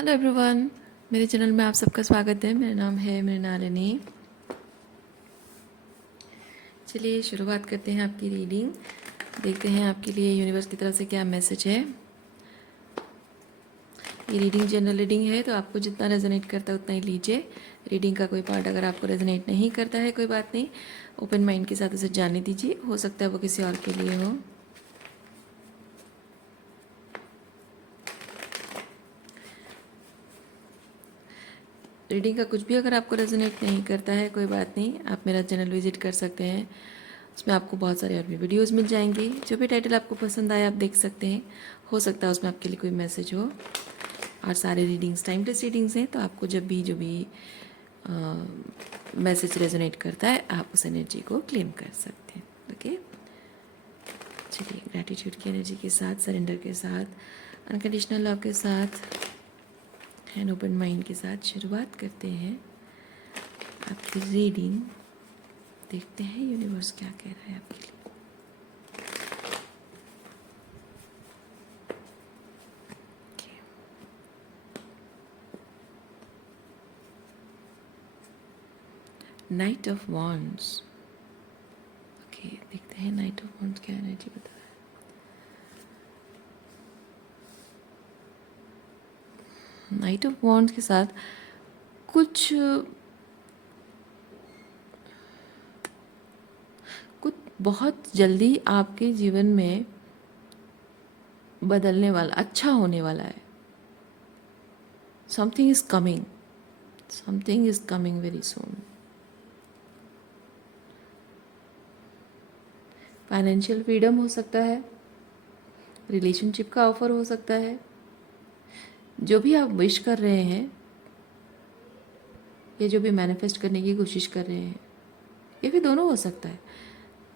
Hello everyone, मेरे channel में आप सबका स्वागत है। मेरा नाम है मृणालिनी। चलिए शुरुआत करते हैं आपकी रीडिंग। देखते हैं आपके लिए यूनिवर्स की तरफ से क्या मैसेज है। ये रीडिंग जनरल रीडिंग है, तो आपको जितना रेजोनेट करता है उतना ही लीजिए। रीडिंग का कोई पार्ट अगर आपको रेजोनेट नहीं करता है, कोई बात नहीं, ओपन माइंड के साथ उसे जाने दीजिए। हो सकता है वो किसी और के लिए हो। रीडिंग का कुछ भी अगर आपको रेजोनेट नहीं करता है, कोई बात नहीं, आप मेरा चैनल विजिट कर सकते हैं। उसमें आपको बहुत सारे और भी वीडियोज़ मिल जाएंगी। जो भी टाइटल आपको पसंद आए आप देख सकते हैं। हो सकता है उसमें आपके लिए कोई मैसेज हो। और सारे रीडिंग्स टाइमलेस रीडिंग्स हैं, तो आपको जो भी मैसेज रेजोनेट करता है आप उस एनर्जी को क्लेम कर सकते हैं। ओके, चलिए ग्रैटिट्यूड की एनर्जी के साथ, सरेंडर के साथ, अनकंडीशनल लव के साथ एंड ओपन माइंड के साथ शुरुआत करते हैं आपकी रीडिंग। देखते हैं यूनिवर्स क्या कह रहा है आपके लिए। Night of wands. ओके, देखते हैं नाइट ऑफ वॉन्ड्स क्या एनर्जी बता रहा है। नाइट ऑफ वॉन्ड्स के साथ कुछ कुछ बहुत जल्दी आपके जीवन में बदलने वाला, अच्छा होने वाला है। Something is coming very soon. Financial freedom हो सकता है, रिलेशनशिप का ऑफर हो सकता है। जो भी आप विश कर रहे हैं या जो भी मैनिफेस्ट करने की कोशिश कर रहे हैं, ये भी दोनों हो सकता है।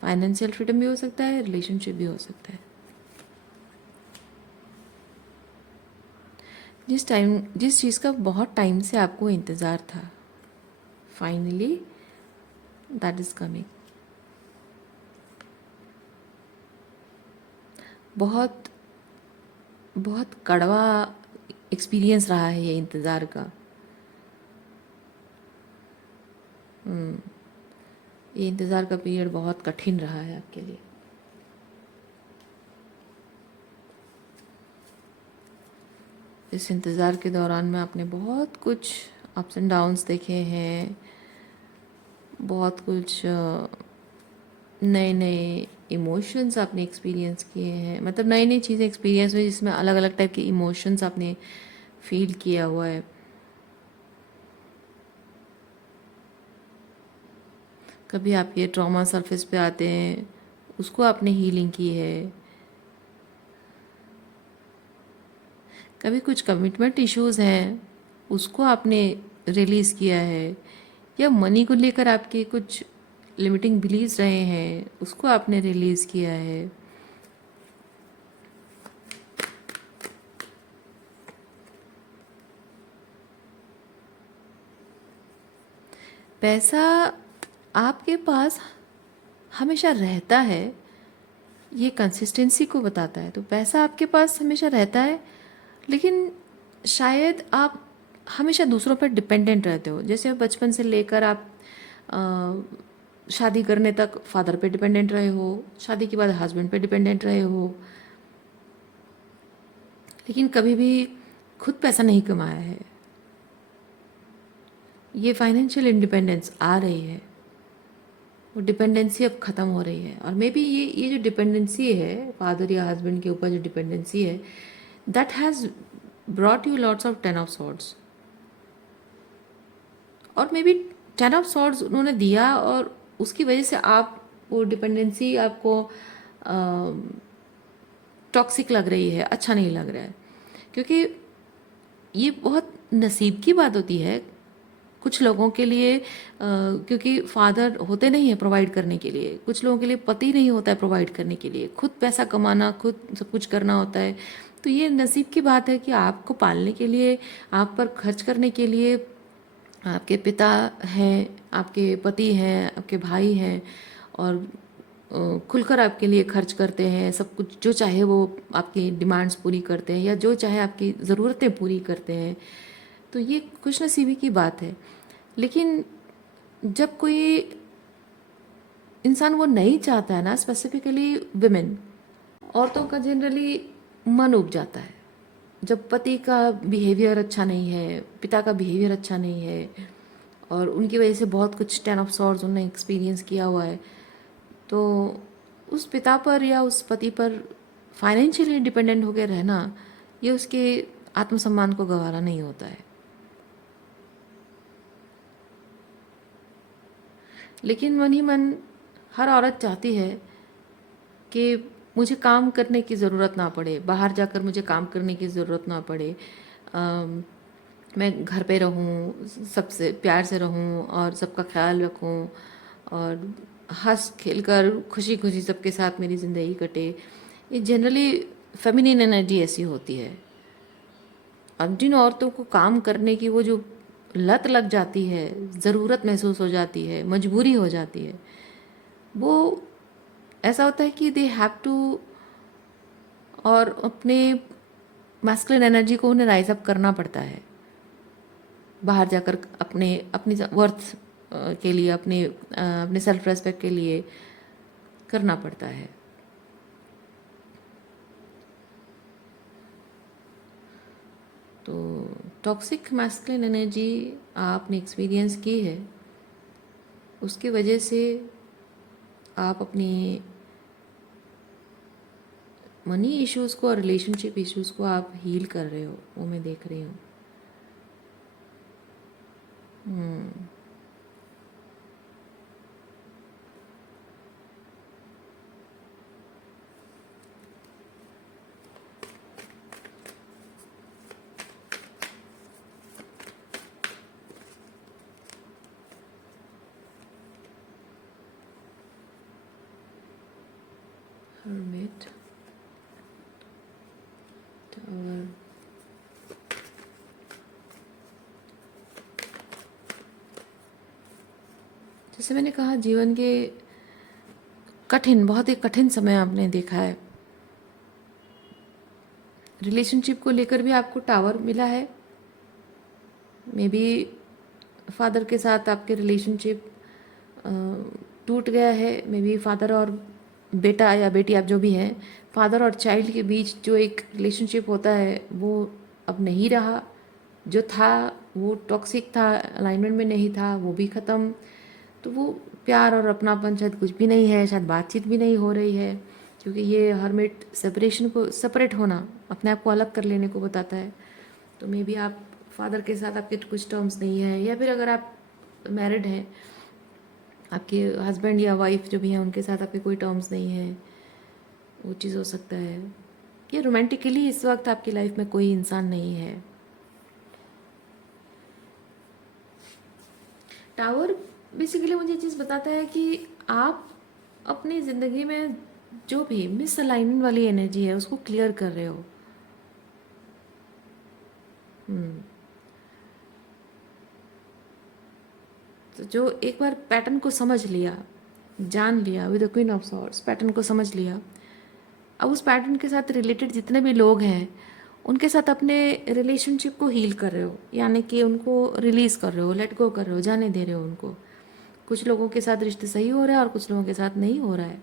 फाइनेंशियल फ्रीडम भी हो सकता है, रिलेशनशिप भी हो सकता है। जिस चीज़ का बहुत टाइम से आपको इंतज़ार था, फाइनली दैट इज़ कमिंग। बहुत बहुत कड़वा एक्सपीरियंस रहा है ये इंतज़ार का। ये इंतज़ार का पीरियड बहुत कठिन रहा है आपके लिए। इस इंतज़ार के दौरान में आपने बहुत कुछ अप्स एंड डाउन्स देखे हैं, बहुत कुछ नए नए इमोशंस आपने एक्सपीरियंस किए हैं। मतलब नई नई चीज़ें एक्सपीरियंस हुई जिसमें अलग अलग टाइप के इमोशंस आपने फील किया हुआ है। कभी आपके ट्रॉमा सरफेस पे आते हैं, उसको आपने हीलिंग की है। कभी कुछ कमिटमेंट इश्यूज हैं, उसको आपने रिलीज़ किया है। या मनी को लेकर आपके कुछ लिमिटिंग बिलीव्स रहे हैं, उसको आपने रिलीज़ किया है। पैसा आपके पास हमेशा रहता है, ये कंसिस्टेंसी को बताता है। तो पैसा आपके पास हमेशा रहता है, लेकिन शायद आप हमेशा दूसरों पर डिपेंडेंट रहते हो। जैसे बचपन से लेकर आप शादी करने तक फादर पे डिपेंडेंट रहे हो, शादी के बाद हस्बैंड पे डिपेंडेंट रहे हो, लेकिन कभी भी खुद पैसा नहीं कमाया है। ये फाइनेंशियल इंडिपेंडेंस आ रही है, वो डिपेंडेंसी अब ख़त्म हो रही है। और मे बी ये जो डिपेंडेंसी है फादर या हस्बैंड के ऊपर, जो डिपेंडेंसी है, that has brought you lots of 10 of Swords। और मे बी 10 of Swords उन्होंने दिया, और उसकी वजह से आप वो डिपेंडेंसी आपको टॉक्सिक लग रही है, अच्छा नहीं लग रहा है। क्योंकि ये बहुत नसीब की बात होती है कुछ लोगों के लिए, क्योंकि फादर होते नहीं है प्रोवाइड करने के लिए। कुछ लोगों के लिए पति नहीं होता है प्रोवाइड करने के लिए। खुद पैसा कमाना, खुद सब कुछ करना होता है। तो ये नसीब की बात है कि आपको पालने के लिए, आप पर खर्च करने के लिए आपके पिता हैं, आपके पति हैं, आपके भाई हैं, और खुलकर आपके लिए खर्च करते हैं, सब कुछ जो चाहे वो आपकी डिमांड्स पूरी करते हैं या जो चाहे आपकी ज़रूरतें पूरी करते हैं, तो ये खुशनसीबी की बात है। लेकिन जब कोई इंसान वो नहीं चाहता है ना, स्पेसिफिकली विमेन, औरतों का जनरली मन उब जाता है जब पति का बिहेवियर अच्छा नहीं है, पिता का बिहेवियर अच्छा नहीं है और उनकी वजह से बहुत कुछ 10 ऑफ सॉर्ड्स उन्होंने एक्सपीरियंस किया हुआ है, तो उस पिता पर या उस पति पर फाइनेंशियली डिपेंडेंट होकर रहना, ये उसके आत्मसम्मान को गंवारा नहीं होता है। लेकिन मन ही मन हर औरत चाहती है कि मुझे काम करने की ज़रूरत ना पड़े, बाहर जाकर मुझे काम करने की ज़रूरत ना पड़े, मैं घर पे रहूं, सबसे प्यार से रहूं और सबका ख्याल रखूं और हंस खेल कर खुशी खुशी सबके साथ मेरी ज़िंदगी कटे। ये जनरली फेमिनिन एनर्जी ऐसी होती है। अब जिन औरतों को काम करने की वो जो लत लग जाती है, ज़रूरत महसूस हो जाती है, मजबूरी हो जाती है, वो ऐसा होता है कि दे हैव टू, और अपने मैस्कुलिन एनर्जी को उन्हें राइज अप करना पड़ता है, बाहर जाकर अपने अपनी वर्थ के लिए, अपने सेल्फ रेस्पेक्ट के लिए करना पड़ता है। तो टॉक्सिक मैस्कुलिन एनर्जी आपने एक्सपीरियंस की है, उसकी वजह से आप अपनी मनी इश्यूज़ को और रिलेशनशिप इश्यूज़ को आप हील कर रहे हो, वो मैं देख रही हूँ। Hermit, Tower, जैसे मैंने कहा, जीवन के कठिन, बहुत ही कठिन समय आपने देखा है। रिलेशनशिप को लेकर भी आपको टावर मिला है। मे बी फादर के साथ आपके रिलेशनशिप टूट गया है। मे बी फादर और बेटा या बेटी, आप जो भी हैं, फादर और चाइल्ड के बीच जो एक रिलेशनशिप होता है वो अब नहीं रहा। जो था वो टॉक्सिक था, अलाइनमेंट में नहीं था, वो भी ख़त्म। तो वो प्यार और अपनापन शायद कुछ भी नहीं है, शायद बातचीत भी नहीं हो रही है, क्योंकि ये हर्मिट सेपरेशन को, सेपरेट होना, अपने आप को अलग कर लेने को बताता है। तो मे बी आप फादर के साथ आपके कुछ टर्म्स नहीं है, या फिर अगर आप मैरिड हैं, आपके हस्बैंड या वाइफ जो भी हैं उनके साथ आपके कोई टर्म्स नहीं है, वो चीज़ हो सकता है। ये रोमांटिकली इस वक्त आपकी लाइफ में कोई इंसान नहीं है। टावर बेसिकली मुझे चीज़ बताता है कि आप अपनी ज़िंदगी में जो भी मिसअलाइनमेंट वाली एनर्जी है उसको क्लियर कर रहे हो। तो जो एक बार पैटर्न को समझ लिया, जान लिया, with the queen of swords pattern को समझ लिया, अब उस पैटर्न के साथ रिलेटेड जितने भी लोग हैं उनके साथ अपने रिलेशनशिप को हील कर रहे हो, यानी कि उनको रिलीज़ कर रहे हो, लेट गो कर रहे हो, जाने दे रहे हो उनको। कुछ लोगों के साथ रिश्ते सही हो रहा है और कुछ लोगों के साथ नहीं हो रहा है,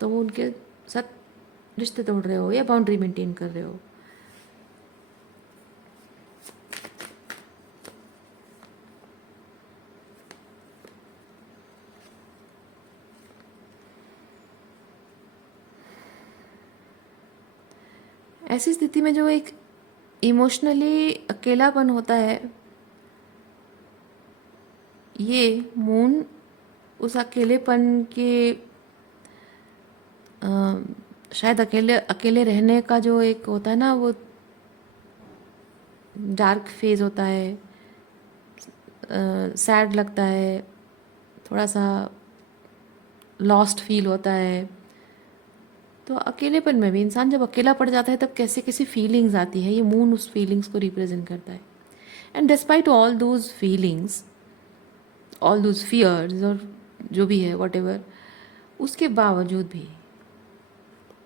तो वो उनके साथ रिश्ते तोड़ रहे हो या बाउंड्री मेंटेन कर रहे हो। ऐसी स्थिति में जो एक इमोशनली अकेलापन होता है, ये मून उस अकेलेपन के शायद अकेले अकेले रहने का जो एक होता है ना, वो डार्क फेज होता है, सैड लगता है, थोड़ा सा लॉस्ट फील होता है। तो अकेलेपन में भी इंसान जब अकेला पड़ जाता है तब कैसे कैसी फीलिंग्स आती है, ये मून उस फीलिंग्स को रिप्रेजेंट करता है। And despite all those feelings, all those fears और जो भी है वॉट एवर, उसके बावजूद भी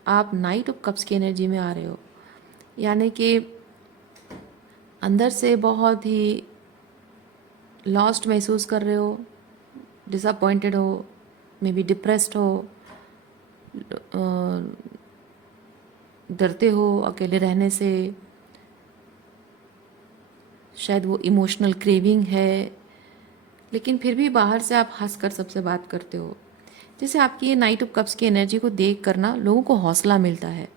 आप नाइट ऑफ कप्स की एनर्जी में आ रहे हो, यानी कि अंदर से बहुत ही लॉस्ट महसूस कर रहे हो, डिसअपॉइंटेड हो, मे बी डिप्रेस्ड हो, डरते हो अकेले रहने से, शायद वो इमोशनल क्रेविंग है, लेकिन फिर भी बाहर से आप हंस कर सबसे बात करते हो। जैसे आपकी ये नाइट ऑफ कप्स की एनर्जी को देख कर ना लोगों को हौसला मिलता है,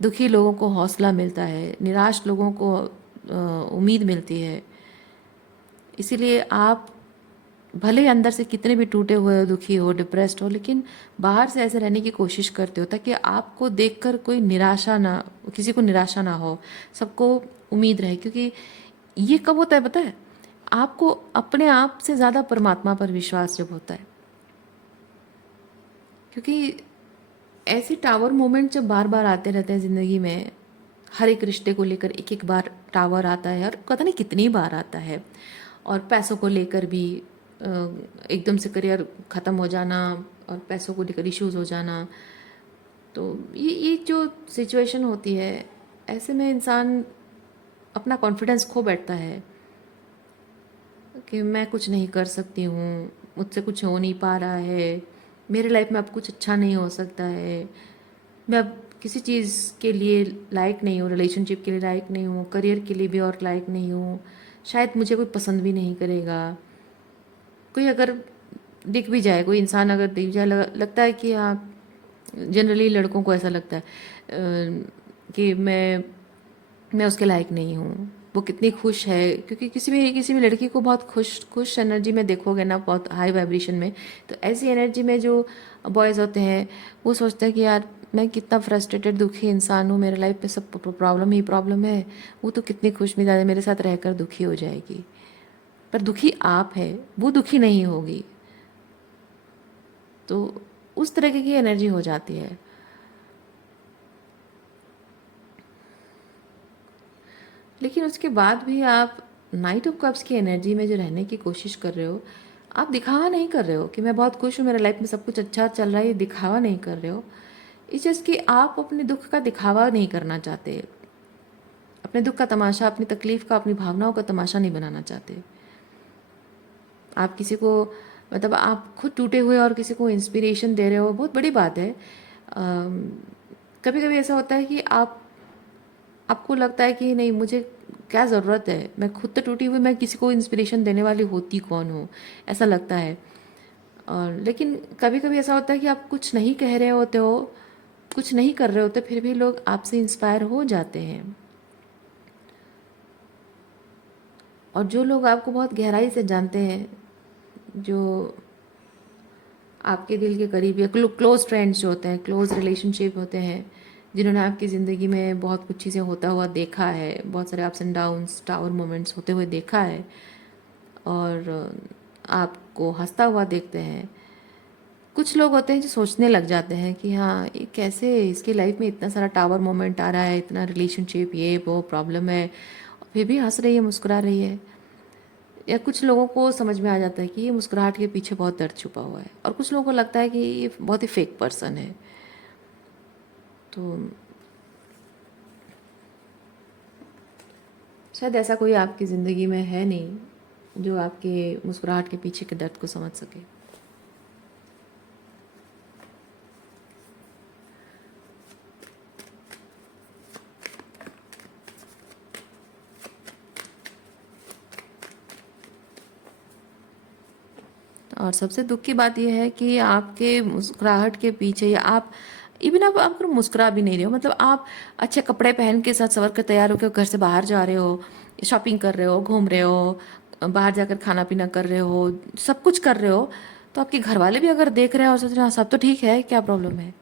दुखी लोगों को हौसला मिलता है, निराश लोगों को उम्मीद मिलती है। इसीलिए आप भले ही अंदर से कितने भी टूटे हुए हो, दुखी हो, डिप्रेस्ड हो, लेकिन बाहर से ऐसे रहने की कोशिश करते हो ताकि आपको देखकर कोई निराशा ना, किसी को निराशा ना हो, सबको उम्मीद रहे। क्योंकि ये कब होता है पता है? आपको अपने आप से ज़्यादा परमात्मा पर विश्वास जब होता है। क्योंकि ऐसे टावर मोमेंट जब बार बार आते रहते हैं ज़िंदगी में, हर एक रिश्ते को लेकर एक एक बार टावर आता है और पता नहीं कितनी बार आता है, और पैसों को लेकर भी एकदम से करियर ख़त्म हो जाना और पैसों को लेकर इश्यूज हो जाना। तो ये जो सिचुएशन होती है, ऐसे में इंसान अपना कॉन्फिडेंस खो बैठता है कि मैं कुछ नहीं कर सकती हूँ, मुझसे कुछ हो नहीं पा रहा है, मेरे लाइफ में अब कुछ अच्छा नहीं हो सकता है, मैं अब किसी चीज़ के लिए लायक नहीं हूँ, रिलेशनशिप के लिए लायक नहीं हूँ, करियर के लिए भी और लायक नहीं हूँ, शायद मुझे कोई पसंद भी नहीं करेगा। कोई अगर दिख भी जाए, कोई इंसान अगर दिख जाए, लगता है कि हाँ, जनरली लड़कों को ऐसा लगता है कि मैं उसके लायक नहीं हूँ। वो कितनी खुश है, क्योंकि किसी भी लड़की को बहुत खुश खुश एनर्जी में देखोगे ना, बहुत हाई वाइब्रेशन में, तो ऐसी एनर्जी में जो बॉयज़ होते हैं वो सोचते हैं कि यार मैं कितना फ्रस्ट्रेटेड दुखी इंसान हूँ, मेरे लाइफ में सब प्रॉब्लम ही प्रॉब्लम है, वो तो कितनी खुश मिजाज है, मेरे साथ रहकर दुखी हो जाएगी। पर दुखी आप है, वो दुखी नहीं होगी। तो उस तरह की एनर्जी हो जाती है। लेकिन उसके बाद भी आप नाइट ऑफ कप्स की एनर्जी में जो रहने की कोशिश कर रहे हो, आप दिखावा नहीं कर रहे हो कि मैं बहुत खुश हूँ, मेरे लाइफ में सब कुछ अच्छा चल रहा है, ये दिखावा नहीं कर रहे हो। इस चीज़ कि आप अपने दुख का दिखावा नहीं करना चाहते, अपने दुख का तमाशा, अपनी तकलीफ का, अपनी भावनाओं का तमाशा नहीं बनाना चाहते। आप किसी को, मतलब आप खुद टूटे हुए और किसी को इंस्पिरेशन दे रहे हो, बहुत बड़ी बात है। कभी कभी ऐसा होता है कि आपको लगता है कि नहीं, मुझे क्या ज़रूरत है, मैं खुद तो टूटी हुई, मैं किसी को इंस्पिरेशन देने वाली होती कौन हूँ, ऐसा लगता है। और लेकिन कभी कभी ऐसा होता है कि आप कुछ नहीं कह रहे होते हो, कुछ नहीं कर रहे होते, फिर भी लोग आपसे इंस्पायर हो जाते हैं। और जो लोग आपको बहुत गहराई से जानते हैं, जो आपके दिल के करीब या क्लोज फ्रेंड्स जो होते हैं, क्लोज रिलेशनशिप होते हैं, जिन्होंने आपकी ज़िंदगी में बहुत कुछ चीज़ें होता हुआ देखा है, बहुत सारे ups and downs, tower moments होते हुए देखा है, और आपको हंसता हुआ देखते हैं। कुछ लोग होते हैं जो सोचने लग जाते हैं कि हाँ, ये कैसे इसकी लाइफ में इतना सारा टावर मोमेंट आ रहा है, इतना रिलेशनशिप, ये वो प्रॉब्लम है, फिर भी हंस रही है, मुस्कुरा रही है। या कुछ लोगों को समझ में आ जाता है कि ये मुस्कुराहट के पीछे बहुत दर्द छुपा हुआ है, और कुछ लोगों को लगता है कि ये बहुत ही फेक पर्सन है। तो शायद ऐसा कोई आपकी ज़िंदगी में है नहीं जो आपके मुस्कुराहट के पीछे के दर्द को समझ सके। और सबसे दुख की बात यह है कि आपके मुस्कुराहट के पीछे, या आप इवन आप अगर मुस्कुरा भी नहीं रहे हो, मतलब आप अच्छे कपड़े पहन के साथ सवर कर तैयार होकर घर से बाहर जा रहे हो, शॉपिंग कर रहे हो, घूम रहे हो, बाहर जाकर खाना पीना कर रहे हो, सब कुछ कर रहे हो, तो आपके घर वाले भी अगर देख रहे हैं और सोच रहे हैं हाँ सब तो ठीक है, क्या प्रॉब्लम है,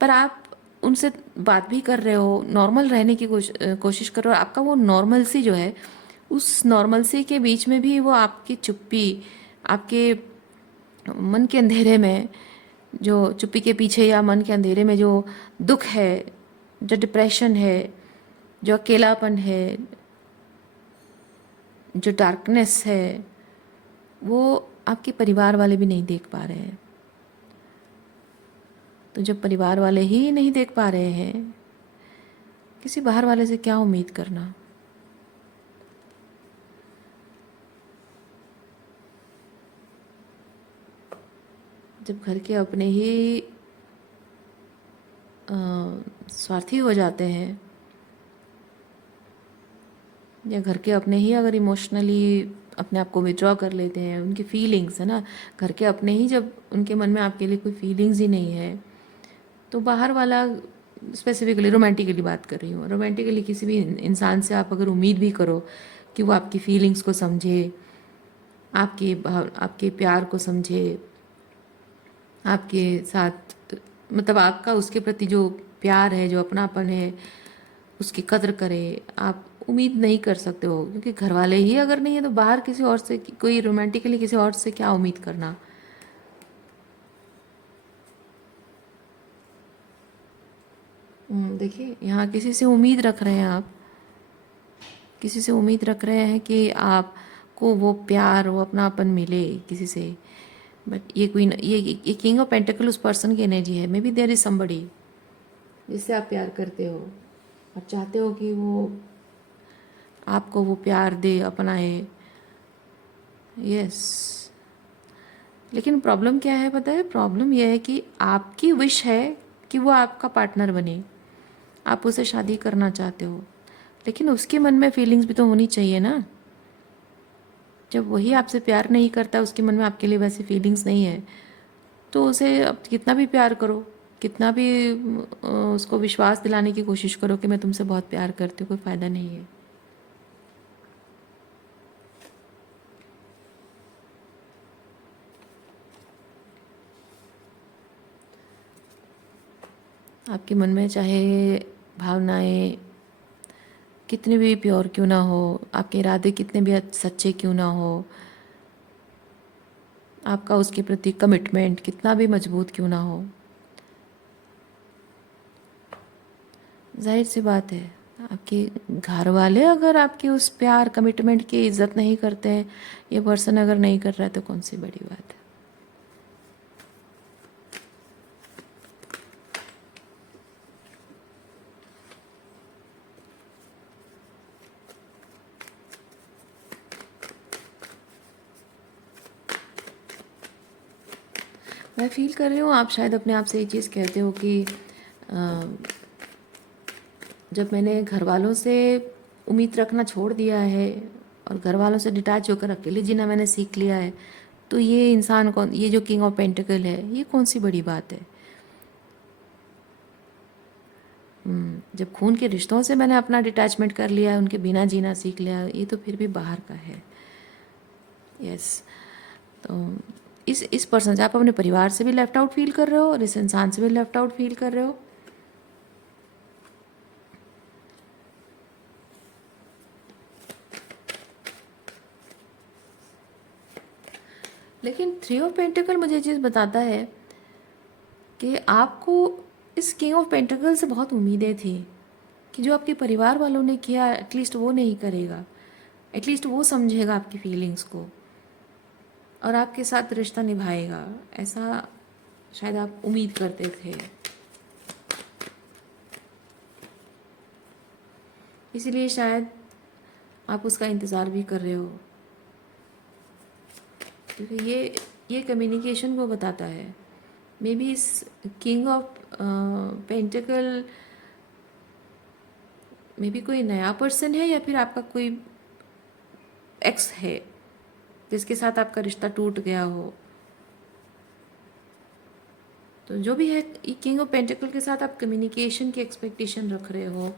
पर आप उनसे बात भी कर रहे हो, नॉर्मल रहने की कोशिश कर रहे हो, आपका वो नॉर्मल सी जो है, उस नॉर्मल सी के बीच में भी वो आपकी चुप्पी, आपके मन के अंधेरे में, जो चुप्पी के पीछे या मन के अंधेरे में जो दुख है, जो डिप्रेशन है, जो अकेलापन है, जो डार्कनेस है, वो आपके परिवार वाले भी नहीं देख पा रहे हैं। तो जब परिवार वाले ही नहीं देख पा रहे हैं, किसी बाहर वाले से क्या उम्मीद करना। जब घर के अपने ही स्वार्थी हो जाते हैं, या घर के अपने ही अगर इमोशनली अपने आप को विड्रॉ कर लेते हैं, उनकी फीलिंग्स है ना, घर के अपने ही जब उनके मन में आपके लिए कोई फीलिंग्स ही नहीं है, तो बाहर वाला, स्पेसिफिकली रोमांटिकली बात कर रही हूँ, रोमांटिकली किसी भी इंसान से आप अगर उम्मीद भी करो कि वो आपकी फीलिंग्स को समझे, आपके प्यार को समझे, आपके साथ मतलब आपका उसके प्रति जो प्यार है, जो अपनापन है, उसकी कदर करे, आप उम्मीद नहीं कर सकते हो। क्योंकि घर वाले ही अगर नहीं है तो बाहर किसी और से, कोई रोमांटिकली किसी और से क्या उम्मीद करना। देखिए यहाँ किसी से उम्मीद रख रहे हैं आप, किसी से उम्मीद रख रहे हैं कि आपको वो प्यार, वो अपनापन मिले किसी से। बट ये क्वीन, ये किंग ऑफ पेंटिकल उस पर्सन की एनर्जी है। Maybe there is somebody जिससे आप प्यार करते हो, आप चाहते हो कि वो आपको वो प्यार दे, अपनाए। यस, लेकिन प्रॉब्लम क्या है पता है? प्रॉब्लम यह है कि आपकी विश है कि वो आपका पार्टनर बने, आप उसे शादी करना चाहते हो, लेकिन उसके मन में फीलिंग्स भी तो होनी चाहिए ना। जब वही आपसे प्यार नहीं करता, उसके मन में आपके लिए वैसी फीलिंग्स नहीं है, तो उसे अब कितना भी प्यार करो, कितना भी उसको विश्वास दिलाने की कोशिश करो कि मैं तुमसे बहुत प्यार करती हूँ, कोई फ़ायदा नहीं है। आपके मन में चाहे भावनाएं कितने भी प्योर क्यों ना हो, आपके इरादे कितने भी सच्चे क्यों ना हो, आपका उसके प्रति कमिटमेंट कितना भी मजबूत क्यों ना हो, जाहिर सी बात है आपके घर वाले अगर आपके उस प्यार कमिटमेंट की इज्जत नहीं करते हैं, ये पर्सन अगर नहीं कर रहा है, तो कौन सी बड़ी बात है। मैं फील कर रही हूँ आप शायद अपने आप से ये चीज़ कहते हो कि जब मैंने घर वालों से उम्मीद रखना छोड़ दिया है और घर वालों से डिटैच होकर अकेले जीना मैंने सीख लिया है, तो ये इंसान कौन, ये जो किंग ऑफ पेंटिकल है, ये कौन सी बड़ी बात है। जब खून के रिश्तों से मैंने अपना डिटैचमेंट कर लिया है, उनके बिना जीना सीख लिया, ये तो फिर भी बाहर का है। यस, तो इस पर्सन से आप अपने परिवार से भी लेफ्ट आउट फील कर रहे हो और इस इंसान से भी लेफ्ट आउट फील कर रहे हो। लेकिन थ्री ऑफ पेंटिकल मुझे ये चीज़ बताता है कि आपको इस किंग ऑफ पेंटिकल से बहुत उम्मीदें थी कि जो आपके परिवार वालों ने किया, एटलीस्ट वो नहीं करेगा, एटलीस्ट वो समझेगा आपकी फीलिंग्स को और आपके साथ रिश्ता निभाएगा, ऐसा शायद आप उम्मीद करते थे। इसीलिए शायद आप उसका इंतज़ार भी कर रहे हो, क्योंकि ये कम्युनिकेशन को बताता है। मे बी इस king of pentacle may be कोई नया पर्सन है या फिर आपका कोई एक्स है जिसके साथ आपका रिश्ता टूट गया हो। तो जो भी है, किंग ऑफ पेंटिकल के साथ आप कम्युनिकेशन की एक्सपेक्टेशन रख रहे हो।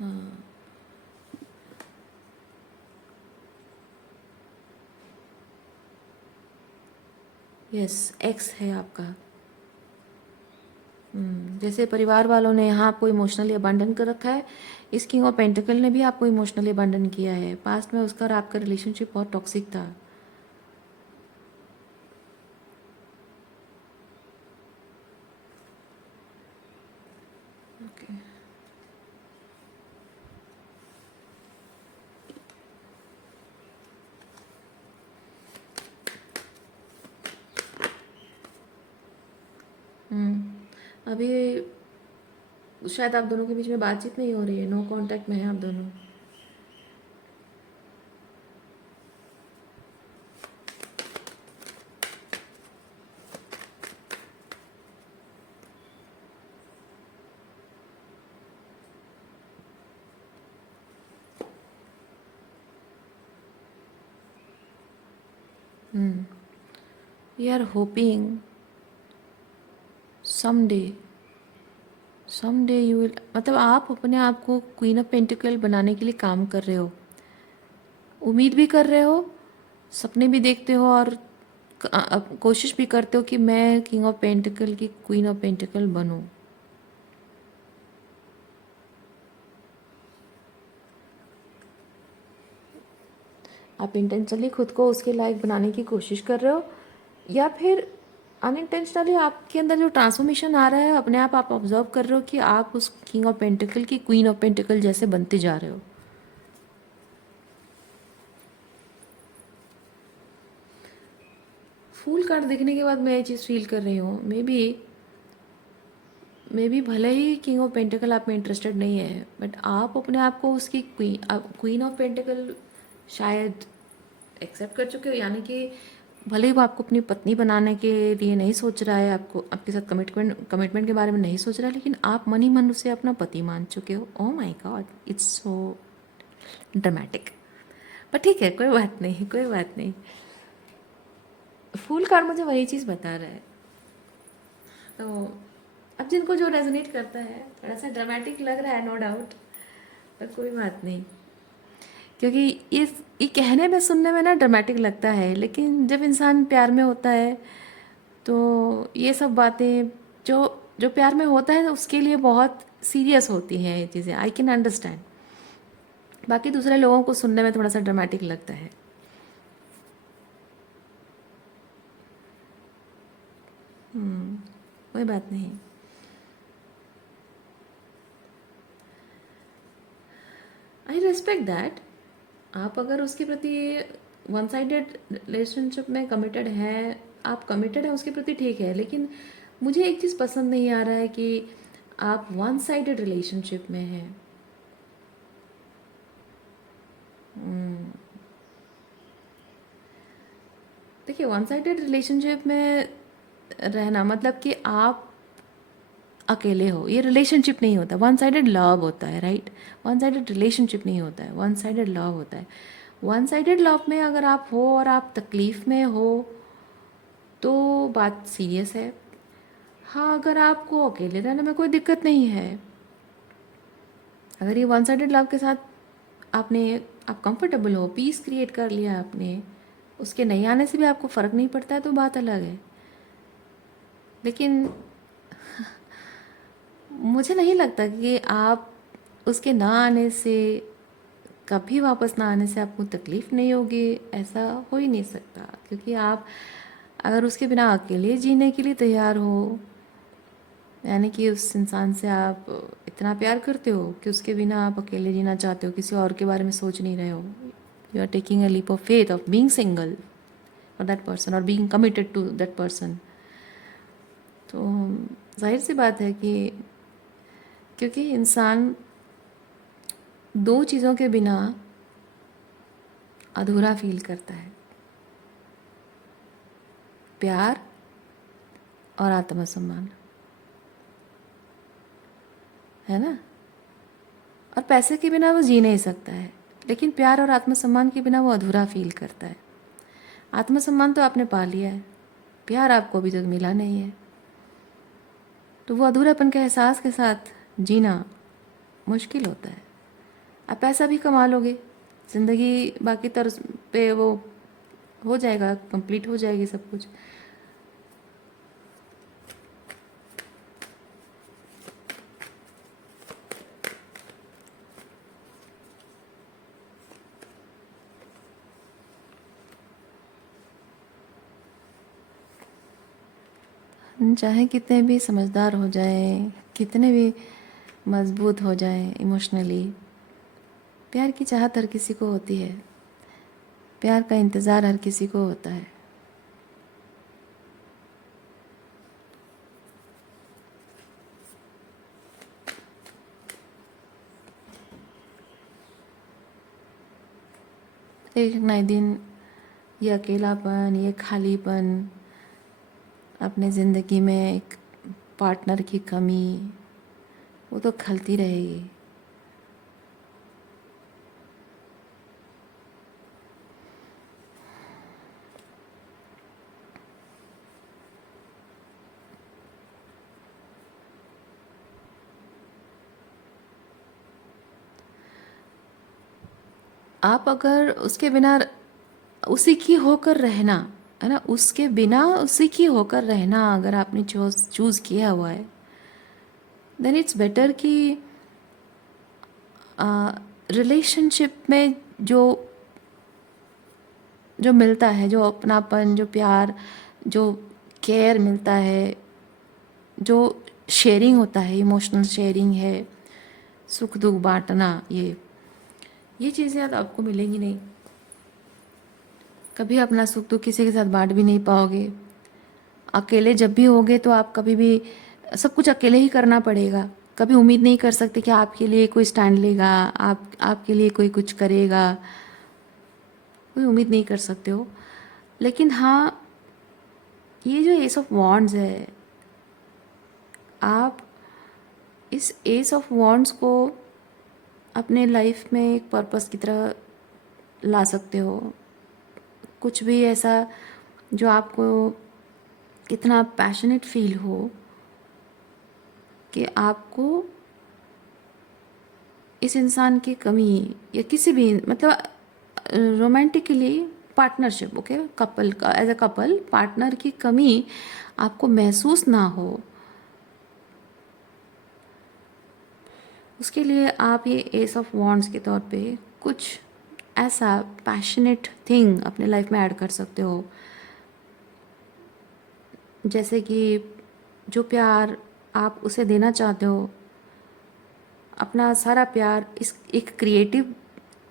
हाँ, यस, एक्स है आपका। जैसे परिवार वालों ने यहाँ आपको इमोशनली अबंडन कर रखा है, इस किंग ऑफ पेंटिकल ने भी आपको इमोशनली अबंडन किया है। पास्ट में उसका और आपका रिलेशनशिप बहुत टॉक्सिक था। ओके, अभी शायद आप दोनों के बीच में बातचीत नहीं हो रही है, नो कांटेक्ट में है आप दोनों। We are hoping someday you will, मतलब आप अपने आप को क्वीन ऑफ पेंटिकल बनाने के लिए काम कर रहे हो, उम्मीद भी कर रहे हो, सपने भी देखते हो, और कोशिश भी करते हो कि मैं किंग ऑफ पेंटिकल की क्वीन ऑफ पेंटिकल बनूं। आप इंटेंशनली खुद को उसके लायक बनाने की कोशिश कर रहे हो, या फिर अनइंटेंशनली आपके अंदर जो ट्रांसफॉर्मेशन आ रहा है अपने आप ऑब्जर्व कर रहे हो कि आप उस किंग ऑफ पेंटिकल की क्वीन ऑफ पेंटिकल जैसे बनते जा रहे हो। फूल कार्ड देखने के बाद मैं ये चीज़ फील कर रही हूँ, मे बी भले ही किंग ऑफ पेंटिकल आप में इंटरेस्टेड नहीं है, बट आप अपने आप को उसकी क्वीन ऑफ पेंटिकल शायद एक्सेप्ट कर चुके हो। यानी कि भले ही वो आपको अपनी पत्नी बनाने के लिए नहीं सोच रहा है, आपको आपके साथ कमिटमेंट के बारे में नहीं सोच रहा है, लेकिन आप मन ही मन उसे अपना पति मान चुके हो। Oh my God, it's so dramatic. पर ठीक है, कोई बात नहीं, कोई बात नहीं। फूल कार्ड मुझे वही चीज़ बता रहा है। तो अब जिनको जो रेजोनेट करता है, थोड़ा सा ड्रामेटिक लग रहा है नो डाउट, पर कोई बात नहीं। क्योंकि ये कहने में सुनने में ना ड्रामेटिक लगता है, लेकिन जब इंसान प्यार में होता है तो ये सब बातें, जो जो प्यार में होता है उसके लिए बहुत सीरियस होती हैं ये चीज़ें, आई कैन अंडरस्टैंड। बाकी दूसरे लोगों को सुनने में थोड़ा सा ड्रामेटिक लगता है। कोई बात नहीं। I respect that. आप अगर उसके प्रति वन साइडेड रिलेशनशिप में कमिटेड है, आप कमिटेड है उसके प्रति, ठीक है, लेकिन मुझे एक चीज़ पसंद नहीं आ रहा है कि आप वन साइडेड रिलेशनशिप में हैं। देखिए, वन साइडेड रिलेशनशिप में रहना मतलब कि आप अकेले हो, ये रिलेशनशिप नहीं होता, वन साइडेड लव होता है, राइट। वन साइडेड रिलेशनशिप नहीं होता है, वन साइडेड लव होता है। वन साइडेड लव में अगर आप हो और आप तकलीफ़ में हो तो बात सीरियस है। हाँ, अगर आपको अकेले रहने में कोई दिक्कत नहीं है, अगर ये वन साइडेड लव के साथ आपने आप कंफर्टेबल हो, पीस क्रिएट कर लिया आपने, उसके नहीं आने से भी आपको फ़र्क नहीं पड़ता है, तो बात अलग है। लेकिन मुझे नहीं लगता कि आप उसके ना आने से, कभी वापस ना आने से आपको तकलीफ़ नहीं होगी, ऐसा हो ही नहीं सकता। क्योंकि आप अगर उसके बिना अकेले जीने के लिए तैयार हो, यानी कि उस इंसान से आप इतना प्यार करते हो कि उसके बिना आप अकेले जीना चाहते हो, किसी और के बारे में सोच नहीं रहे हो, you are taking a leap of faith of being single for that person और being committed to that person. तो जाहिर सी बात है कि क्योंकि इंसान दो चीज़ों के बिना अधूरा फील करता है, प्यार और आत्मसम्मान, है ना। और पैसे के बिना वो जी नहीं सकता है, लेकिन प्यार और आत्मसम्मान के बिना वो अधूरा फील करता है। आत्मसम्मान तो आपने पा लिया है, प्यार आपको अभी तक मिला नहीं है, तो वो अधूरापन के एहसास के साथ जीना मुश्किल होता है। आप पैसा भी कमा लोगे, ज़िंदगी बाकी तर्ज पे वो हो जाएगा, कंप्लीट हो जाएगी सब कुछ। चाहे कितने भी समझदार हो जाए, कितने भी मजबूत हो जाए इमोशनली, प्यार की चाहत हर किसी को होती है, प्यार का इंतज़ार हर किसी को होता है। एक ना एक दिन ये अकेलापन, ये खालीपन, अपने ज़िंदगी में एक पार्टनर की कमी, वो तो खलती रहेगी। आप अगर उसके बिना उसी की होकर रहना, है ना, उसके बिना उसी की होकर रहना अगर आपने चूज़ किया हुआ है, देन इट्स बेटर कि रिलेशनशिप में जो जो मिलता है, जो अपनापन, जो प्यार, जो केयर मिलता है, जो शेयरिंग होता है, इमोशनल शेयरिंग है, सुख दुख बांटना, ये चीज़ें अब आपको मिलेंगी नहीं। कभी अपना सुख दुख किसी के साथ बांट भी नहीं पाओगे। अकेले जब भी होगे तो आप कभी भी सब कुछ अकेले ही करना पड़ेगा। कभी उम्मीद नहीं कर सकते कि आपके लिए कोई स्टैंड लेगा, आपके लिए कोई कुछ करेगा, कोई उम्मीद नहीं कर सकते हो। लेकिन हाँ, ये जो एस ऑफ वॉन्ड्स है, आप इस एस ऑफ वॉन्ड्स को अपने लाइफ में एक पर्पस की तरह ला सकते हो। कुछ भी ऐसा जो आपको इतना पैशनेट फील हो कि आपको इस इंसान की कमी, या किसी भी मतलब रोमांटिकली पार्टनरशिप, ओके, कपल का एज अ कपल पार्टनर की कमी आपको महसूस ना हो, उसके लिए आप ये एस ऑफ वॉन्ड्स के तौर पे कुछ ऐसा पैशनेट थिंग अपने लाइफ में ऐड कर सकते हो। जैसे कि जो प्यार आप उसे देना चाहते हो, अपना सारा प्यार इस एक क्रिएटिव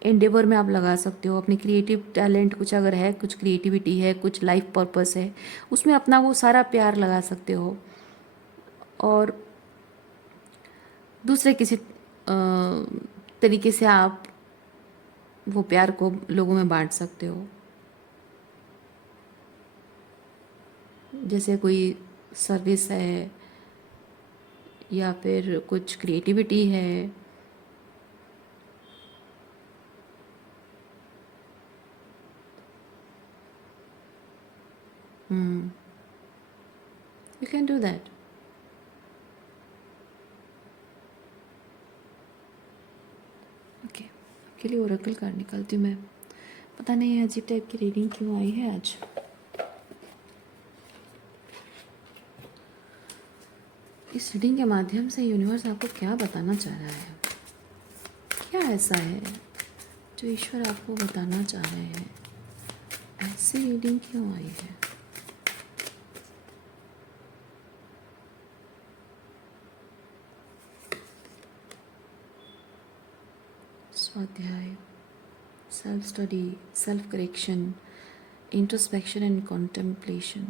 एंडेवर में आप लगा सकते हो। अपनी क्रिएटिव टैलेंट कुछ अगर है, कुछ क्रिएटिविटी है, कुछ लाइफ पर्पस है, उसमें अपना वो सारा प्यार लगा सकते हो और दूसरे किसी तरीके से आप वो प्यार को लोगों में बांट सकते हो। जैसे कोई सर्विस है या फिर कुछ क्रिएटिविटी है। You can do that. Okay, आपके लिए ओरेकल कार्ड निकालती हूँ मैं। पता नहीं अजीब टाइप की रीडिंग क्यों आई है आज। इस रीडिंग के माध्यम से यूनिवर्स आपको क्या बताना चाह रहा है? क्या ऐसा है जो ईश्वर आपको बताना चाह रहे हैं? ऐसी रीडिंग क्यों आई है? स्वाध्याय, self study, self correction, introspection and contemplation.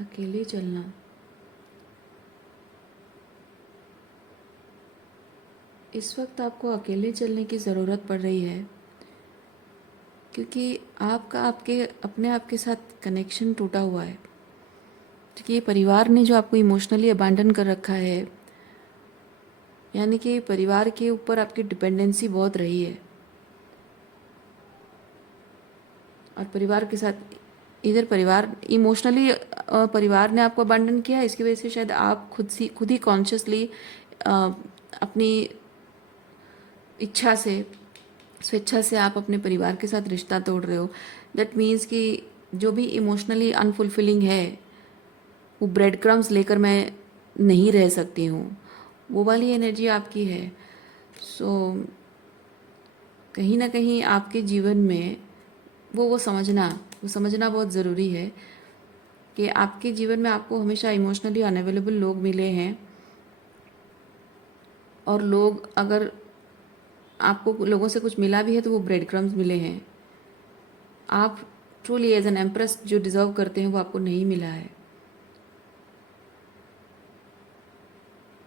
अकेले चलना, इस वक्त आपको अकेले चलने की ज़रूरत पड़ रही है क्योंकि आपका आपके अपने आप के साथ कनेक्शन टूटा हुआ है। क्योंकि ये परिवार ने जो आपको इमोशनली अबैंडन कर रखा है, यानी कि परिवार के ऊपर आपकी डिपेंडेंसी बहुत रही है और परिवार के साथ इधर परिवार इमोशनली परिवार ने आपको अबैंडन किया है। इसकी वजह से शायद आप खुद ही कॉन्शियसली अपनी इच्छा से, स्वेच्छा से आप अपने परिवार के साथ रिश्ता तोड़ रहे हो। दैट मीन्स कि जो भी इमोशनली अनफुलफिलिंग है, वो ब्रेड क्रम्स लेकर मैं नहीं रह सकती हूँ, वो वाली एनर्जी आपकी है। सो कहीं ना कहीं आपके जीवन में वो समझना बहुत ज़रूरी है कि आपके जीवन में आपको हमेशा इमोशनली अनअवेलेबल लोग मिले हैं और लोग अगर आपको लोगों से कुछ मिला भी है तो वो ब्रेड क्रम्स मिले हैं। आप ट्रूली एज एन एम्प्रेस जो डिज़र्व करते हैं वो आपको नहीं मिला है।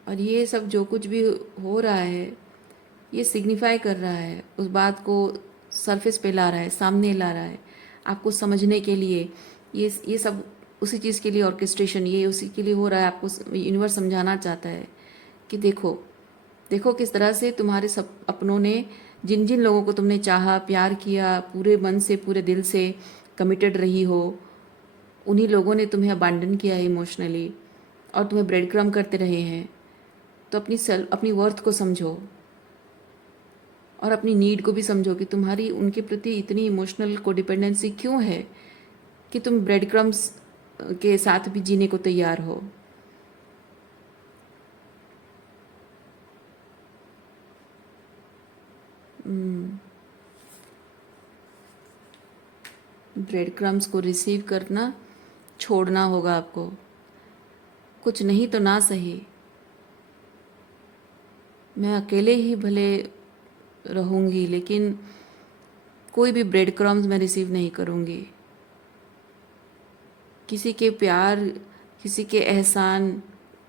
और ये सब जो कुछ भी हो रहा है ये सिग्निफाई कर रहा है, उस बात को सरफेस पे ला रहा है, सामने ला रहा है आपको समझने के लिए। ये सब उसी चीज़ के लिए ऑर्केस्ट्रेशन, ये उसी के लिए हो रहा है। आपको यूनिवर्स समझाना चाहता है कि देखो देखो किस तरह से तुम्हारे सब अपनों ने, जिन जिन लोगों को तुमने चाहा, प्यार किया, पूरे मन से पूरे दिल से कमिटेड रही हो, उन्हीं लोगों ने तुम्हें अबांडन किया है इमोशनली और तुम्हें ब्रेड क्रम करते रहे हैं। तो अपनी वर्थ को समझो और अपनी नीड को भी समझो कि तुम्हारी उनके प्रति इतनी इमोशनल कोडिपेंडेंसी क्यों है कि तुम ब्रेड क्रम्स के साथ भी जीने को तैयार हो। ब्रेड क्रम्स को रिसीव करना छोड़ना होगा आपको। कुछ नहीं तो ना सही, मैं अकेले ही भले रहूँगी लेकिन कोई भी ब्रेड क्रम्स मैं रिसीव नहीं करूँगी। किसी के प्यार, किसी के एहसान,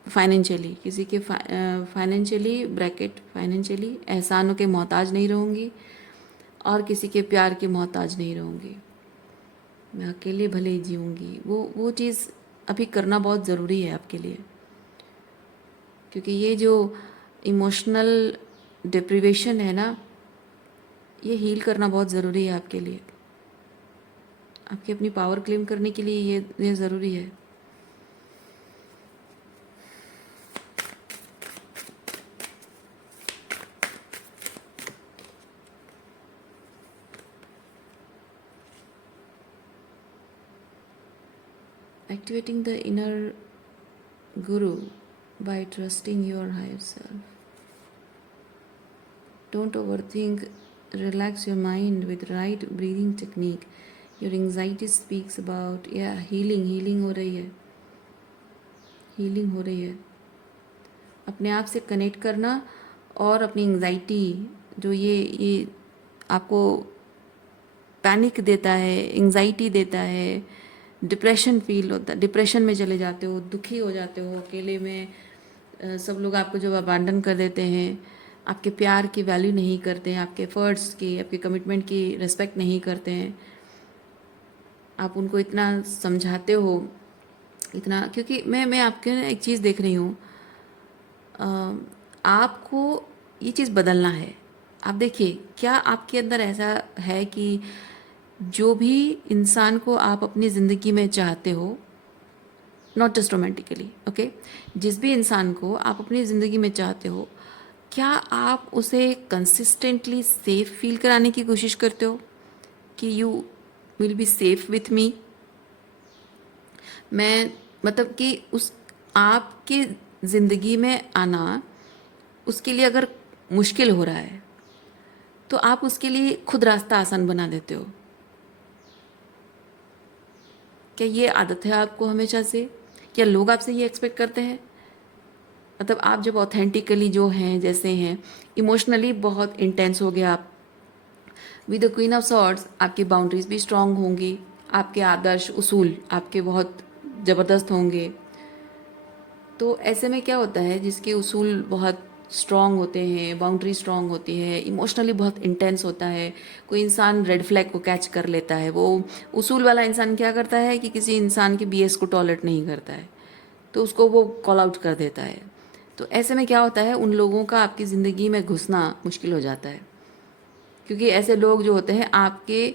फाइनेंशियली किसी के फाइनेंशियली ब्रैकेट फाइनेंशियली एहसानों के मोहताज नहीं रहूँगी और किसी के प्यार के मोहताज नहीं रहूँगी। मैं अकेले भले ही जीऊँगी। वो चीज़ अभी करना बहुत ज़रूरी है आपके लिए, क्योंकि ये जो इमोशनल डिप्रिवेशन है ना, ये हील करना बहुत ज़रूरी है आपके लिए। आपकी अपनी पावर क्लेम करने के लिए ये ज़रूरी है। Activating the inner guru by trusting your higher self. Don't overthink. Relax your mind with right breathing technique. Your anxiety speaks about healing हो रही है, हीलिंग हो रही है। अपने आप से कनेक्ट करना और अपनी एंग्जाइटी जो ये आपको पैनिक देता है, एंग्जाइटी देता है, डिप्रेशन फील होता है, डिप्रेशन में चले जाते हो, दुखी हो जाते हो अकेले में। सब लोग आपको जब अबांडन कर देते हैं, आपके प्यार की वैल्यू नहीं करते हैं, आपके एफर्ट्स की, आपके कमिटमेंट की रिस्पेक्ट नहीं करते हैं, आप उनको इतना समझाते हो, इतना, क्योंकि मैं आपके ना एक चीज़ देख रही हूँ, आपको ये चीज़ बदलना है। आप देखिए क्या आपके अंदर ऐसा है कि जो भी इंसान को आप अपनी ज़िंदगी में चाहते हो, नॉट जस्ट रोमांटिकली, ओके, जिस भी इंसान को आप अपनी ज़िंदगी में चाहते हो, क्या आप उसे कंसिस्टेंटली सेफ फील कराने की कोशिश करते हो कि you will be safe with me? मैं मतलब कि उस आपकी ज़िंदगी में आना, उसके लिए अगर मुश्किल हो रहा है तो आप उसके लिए खुद रास्ता आसान बना देते हो। क्या ये आदत है आपको हमेशा से? क्या लोग आपसे ये एक्सपेक्ट करते हैं? मतलब आप जब ऑथेंटिकली जो हैं, जैसे हैं, इमोशनली बहुत इंटेंस हो गया आप, with the queen of swords आपकी बाउंड्रीज भी स्ट्रांग होंगी, आपके आदर्श उसूल आपके बहुत ज़बरदस्त होंगे। तो ऐसे में क्या होता है, जिसके उसूल बहुत स्ट्रांग होते हैं, बाउंड्री स्ट्रांग होती है, इमोशनली बहुत इंटेंस होता है, कोई इंसान रेड फ्लैग को कैच कर लेता है। वो उसूल वाला इंसान क्या करता है कि किसी इंसान के बीएस को टॉलरेट नहीं करता है, तो उसको वो कॉल आउट कर देता है। तो ऐसे में क्या होता है, उन लोगों का आपकी ज़िंदगी में घुसना मुश्किल हो जाता है, क्योंकि ऐसे लोग जो होते हैं आपके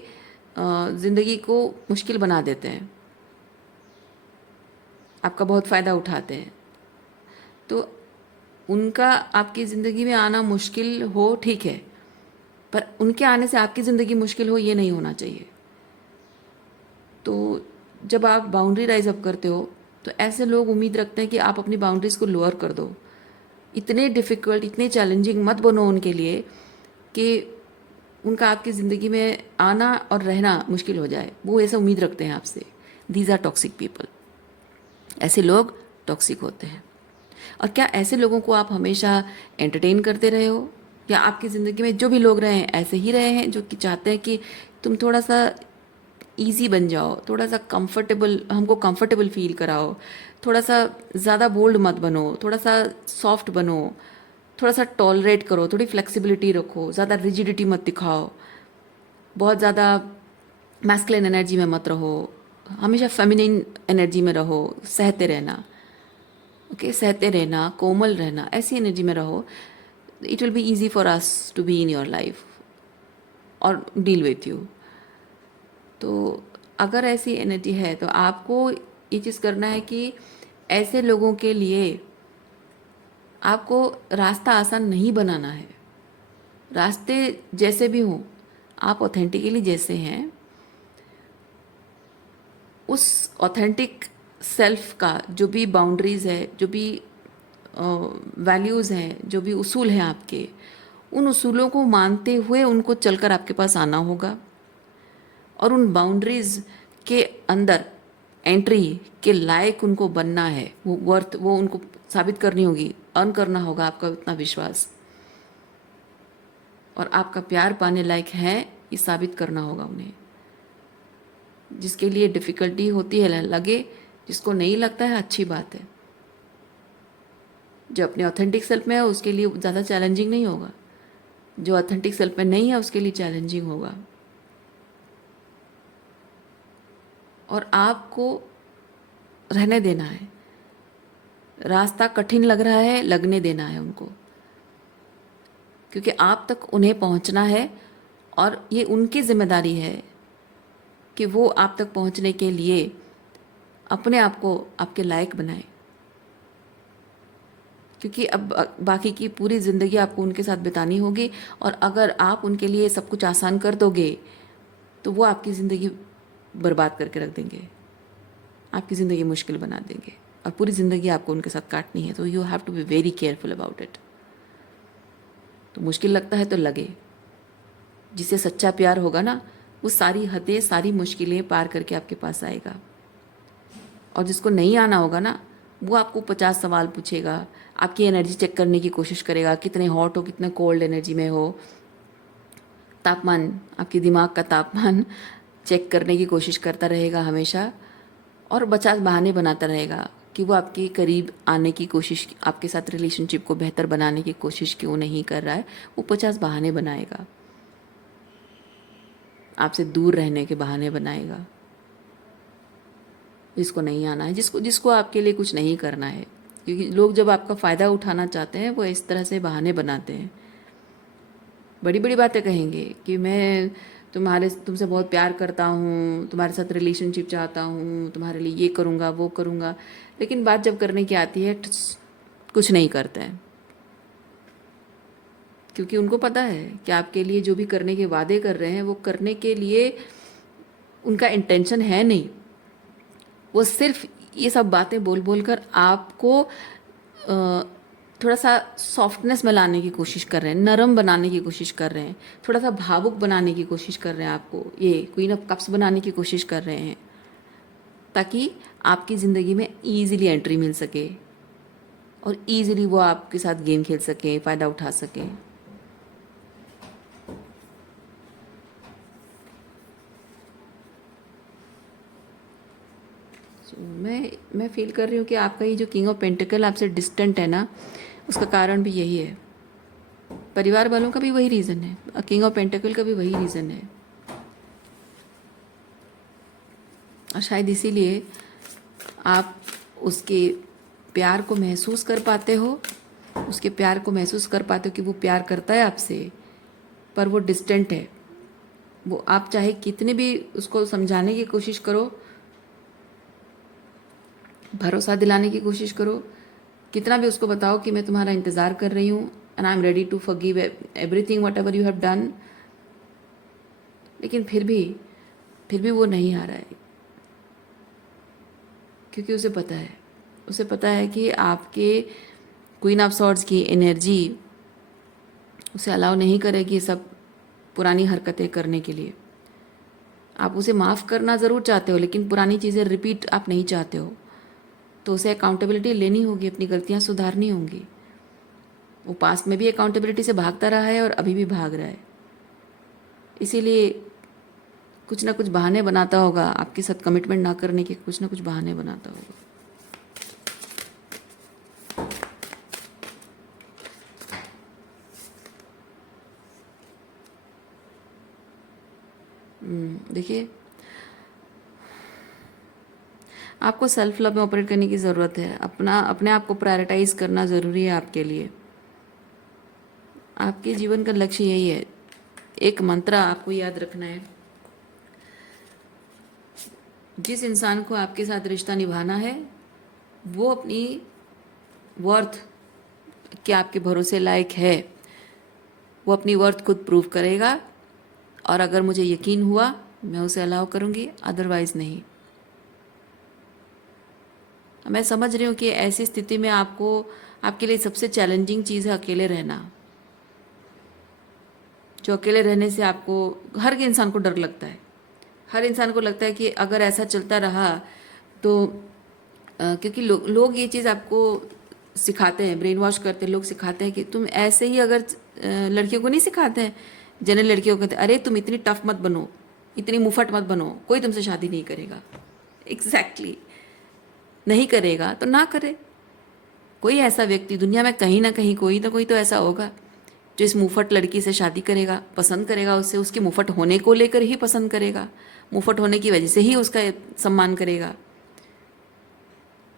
ज़िंदगी को मुश्किल बना देते हैं, आपका बहुत फ़ायदा उठाते हैं। तो उनका आपकी ज़िंदगी में आना मुश्किल हो, ठीक है, पर उनके आने से आपकी ज़िंदगी मुश्किल हो, ये नहीं होना चाहिए। तो जब आप बाउंड्री राइज अप करते हो तो ऐसे लोग उम्मीद रखते हैं कि आप अपनी बाउंड्रीज़ को लोअर कर दो। इतने डिफ़िकल्ट, इतने चैलेंजिंग मत बनो उनके लिए कि उनका आपकी ज़िंदगी में आना और रहना मुश्किल हो जाए। वो ऐसा उम्मीद रखते हैं आपसे। These are toxic people. ऐसे लोग टॉक्सिक होते हैं। और क्या ऐसे लोगों को आप हमेशा एंटरटेन करते रहे हो, या आपकी ज़िंदगी में जो भी लोग रहे हैं ऐसे ही रहे हैं जो कि चाहते हैं कि तुम थोड़ा सा इजी बन जाओ, थोड़ा सा कंफर्टेबल, हमको कंफर्टेबल फील कराओ, थोड़ा सा ज़्यादा बोल्ड मत बनो, थोड़ा सा सॉफ्ट बनो, थोड़ा सा टॉलरेट करो, थोड़ी फ्लेक्सिबिलिटी रखो, ज़्यादा रिजिडिटी मत दिखाओ, बहुत ज़्यादा मैस्कुलिन एनर्जी में मत रहो, हमेशा फेमिनिन एनर्जी में रहो, सहते रहना, ओके, सहते रहना, कोमल रहना, ऐसी एनर्जी में रहो. It will be easy for us to be in your life और डील विथ यू. तो अगर ऐसी एनर्जी है तो आपको ये चीज़ करना है कि ऐसे लोगों के लिए आपको रास्ता आसान नहीं बनाना है. रास्ते जैसे भी हों, आप ऑथेंटिकली जैसे हैं, उस ऑथेंटिक सेल्फ का जो भी बाउंड्रीज़ है, जो भी वैल्यूज़ हैं, जो भी उसूल हैं आपके, उन उसूलों को मानते हुए उनको चलकर आपके पास आना होगा और उन बाउंड्रीज़ के अंदर एंट्री के लायक उनको बनना है. वो उनको साबित करनी होगी, अर्न करना होगा आपका इतना विश्वास, और आपका प्यार पाने लायक है ये साबित करना होगा उन्हें. जिसके लिए डिफ़िकल्टी होती है लगे, जिसको नहीं लगता है अच्छी बात है. जो अपने ऑथेंटिक सेल्फ में है उसके लिए ज़्यादा चैलेंजिंग नहीं होगा, जो ऑथेंटिक सेल्फ में नहीं है उसके लिए चैलेंजिंग होगा. और आपको रहने देना है. रास्ता कठिन लग रहा है, लगने देना है उनको, क्योंकि आप तक उन्हें पहुंचना है और ये उनकी जिम्मेदारी है कि वो आप तक पहुंचने के लिए अपने आप को आपके लायक बनाए. क्योंकि अब बाकी की पूरी ज़िंदगी आपको उनके साथ बितानी होगी, और अगर आप उनके लिए सब कुछ आसान कर दोगे तो वो आपकी ज़िंदगी बर्बाद करके रख देंगे, आपकी ज़िंदगी मुश्किल बना देंगे, और पूरी ज़िंदगी आपको उनके साथ काटनी है. तो you have to be very careful about it. तो मुश्किल लगता है तो लगे. जिससे सच्चा प्यार होगा ना, वो सारी हदें, सारी मुश्किलें पार करके आपके पास आएगा. और जिसको नहीं आना होगा ना, वो आपको 50 सवाल पूछेगा, आपकी एनर्जी चेक करने की कोशिश करेगा, कितने हॉट हो, कितने कोल्ड एनर्जी में हो, तापमान, आपके दिमाग का तापमान चेक करने की कोशिश करता रहेगा हमेशा, और 50 बहाने बनाता रहेगा कि वो आपके करीब आने की कोशिश, आपके साथ रिलेशनशिप को बेहतर बनाने की कोशिश क्यों नहीं कर रहा है. वो 50 बहाने बनाएगा, आपसे दूर रहने के बहाने बनाएगा. जिसको नहीं आना है, जिसको आपके लिए कुछ नहीं करना है. क्योंकि लोग जब आपका फ़ायदा उठाना चाहते हैं वो इस तरह से बहाने बनाते हैं. बड़ी बड़ी बातें कहेंगे कि मैं तुमसे बहुत प्यार करता हूँ, तुम्हारे साथ रिलेशनशिप चाहता हूँ, तुम्हारे लिए ये करूँगा वो करूँगा, लेकिन बात जब करने की आती है कुछ नहीं करते हैं. क्योंकि उनको पता है कि आपके लिए जो भी करने के वादे कर रहे हैं वो करने के लिए उनका इंटेंशन है नहीं. वो सिर्फ ये सब बातें बोल बोल कर आपको थोड़ा सा सॉफ्टनेस में लाने की कोशिश कर रहे हैं, नरम बनाने की कोशिश कर रहे हैं, थोड़ा सा भावुक बनाने की कोशिश कर रहे हैं, आपको ये क्वीन ऑफ कप्स बनाने की कोशिश कर रहे हैं, ताकि आपकी ज़िंदगी में ईज़िली एंट्री मिल सके और ईज़िली वो आपके साथ गेम खेल सकें, फ़ायदा उठा सकें. मैं फील कर रही हूँ कि आपका ये जो किंग ऑफ पेंटिकल आपसे डिस्टेंट है ना, उसका कारण भी यही है. परिवार वालों का भी वही रीज़न है, किंग ऑफ पेंटिकल का भी वही रीज़न है. और शायद इसीलिए आप उसके प्यार को महसूस कर पाते हो, उसके प्यार को महसूस कर पाते हो कि वो प्यार करता है आपसे, पर वो डिस्टेंट है. वो आप चाहे कितने भी उसको समझाने की कोशिश करो, भरोसा दिलाने की कोशिश करो, कितना भी उसको बताओ कि मैं तुम्हारा इंतज़ार कर रही हूँ and I am ready to forgive everything whatever you have done, लेकिन फिर भी वो नहीं आ रहा है. क्योंकि उसे पता है कि आपके क्वीन ऑफ सॉर्ड्स की एनर्जी उसे अलाउ नहीं करेगी ये सब पुरानी हरकतें करने के लिए. आप उसे माफ़ करना ज़रूर चाहते हो, लेकिन पुरानी चीज़ें रिपीट आप नहीं चाहते हो. तो उसे अकाउंटेबिलिटी लेनी होगी, अपनी गलतियाँ सुधारनी होंगी. वो पास्ट में भी अकाउंटेबिलिटी से भागता रहा है और अभी भी भाग रहा है. इसीलिए कुछ ना कुछ बहाने बनाता होगा आपके साथ कमिटमेंट ना करने के, कुछ ना कुछ बहाने बनाता होगा। देखिए, आपको सेल्फ लव में ऑपरेट करने की ज़रूरत है। अपने आप को प्रायोरिटाइज करना ज़रूरी है आपके लिए। आपके जीवन का लक्ष्य यही है। एक मंत्र आपको याद रखना है, जिस इंसान को आपके साथ रिश्ता निभाना है वो अपनी वर्थ कि आपके भरोसे लायक है, वो अपनी वर्थ खुद प्रूव करेगा। और अगर मुझे यकीन हुआ मैं उसे अलाउ करूँगी, अदरवाइज़ नहीं। मैं समझ रही हूँ कि ऐसी स्थिति में आपके लिए सबसे चैलेंजिंग चीज़ है अकेले रहना। जो अकेले रहने से आपको, हर इंसान को डर लगता है। हर इंसान को लगता है कि अगर ऐसा चलता रहा तो क्योंकि लोग ये चीज़ आपको सिखाते हैं, ब्रेन वॉश करते हैं, लोग सिखाते हैं कि तुम ऐसे ही, अगर लड़कियों को नहीं सिखाते हैं, जनरल लड़कियों को कहते हैं अरे तुम इतनी टफ मत बनो, इतनी मुफट मत बनो, कोई तुमसे शादी नहीं करेगा। एग्जैक्टली नहीं करेगा तो ना करे। कोई ऐसा व्यक्ति दुनिया में कहीं ना कहीं कोई ना कोई तो ऐसा होगा जो इस मुफट लड़की से शादी करेगा, पसंद करेगा उससे, उसकी मुफट होने को लेकर ही पसंद करेगा, मुफट होने की वजह से ही उसका सम्मान करेगा।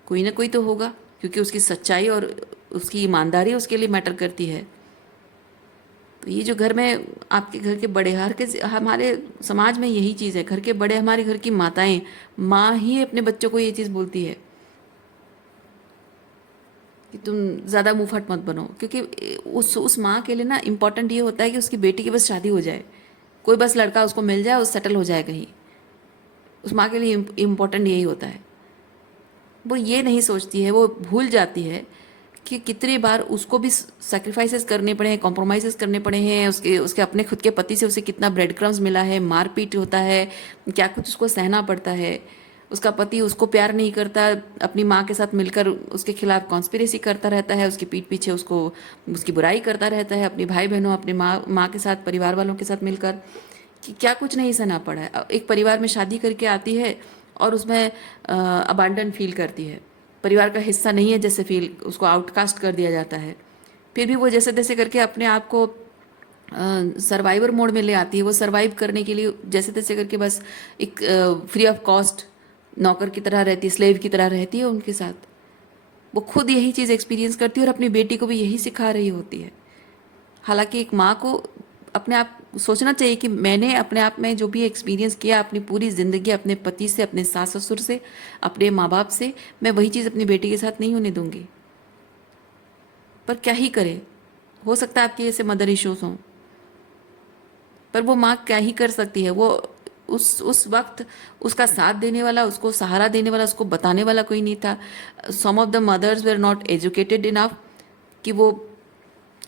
कोई ना कोई तो होगा, क्योंकि उसकी सच्चाई और उसकी ईमानदारी उसके लिए मैटर करती है। तो ये जो घर में आपके घर के बड़े, हमारे समाज में यही चीज़ है, घर के बड़े, हमारे घर की माताएं, माँ ही अपने बच्चों को ये चीज़ बोलती है कि तुम ज़्यादा मुंहफट मत बनो, क्योंकि उस माँ के लिए ना इम्पॉर्टेंट ये होता है कि उसकी बेटी की बस शादी हो जाए, कोई बस लड़का उसको मिल जाए, उस सेटल हो जाए कहीं। उस माँ के लिए इम्पॉर्टेंट यही होता है। वो ये नहीं सोचती है, वो भूल जाती है कि कितनी बार उसको भी सेक्रीफाइसेस करने पड़े हैं, कॉम्प्रोमाइज़ेस करने पड़े हैं, उसके उसके अपने खुद के पति से उसे कितना ब्रेड क्रम्स मिला है, मारपीट होता है, क्या कुछ उसको सहना पड़ता है। उसका पति उसको प्यार नहीं करता, अपनी माँ के साथ मिलकर उसके खिलाफ कॉन्स्पिरेसी करता रहता है, उसकी पीठ पीछे उसकी बुराई करता रहता है, अपने भाई बहनों, अपने माँ के साथ, परिवार वालों के साथ मिलकर, कि क्या कुछ नहीं सहना पड़ा है। एक परिवार में शादी करके आती है और उसमें अबांडन फील करती है, परिवार का हिस्सा नहीं है जैसे फील, उसको आउटकास्ट कर दिया जाता है। फिर भी वो जैसे तैसे करके अपने आप को सर्वाइवर मोड में ले आती है। वो सर्वाइव करने के लिए जैसे तैसे करके बस एक फ्री ऑफ कॉस्ट नौकर की तरह रहती है, स्लेव की तरह रहती है उनके साथ। वो खुद यही चीज़ एक्सपीरियंस करती है और अपनी बेटी को भी यही सिखा रही होती है। हालांकि एक माँ को अपने आप सोचना चाहिए कि मैंने अपने आप में जो भी एक्सपीरियंस किया अपनी पूरी ज़िंदगी, अपने पति से, अपने सास ससुर से, अपने माँ बाप से, मैं वही चीज़ अपनी बेटी के साथ नहीं होने दूंगी। पर क्या ही करे, हो सकता है आपके ऐसे मदर इश्यूज हों, पर वो माँ क्या ही कर सकती है। वो उस वक्त उसका साथ देने वाला, उसको सहारा देने वाला, उसको बताने वाला कोई नहीं था। Some of the mothers were not educated enough कि वो,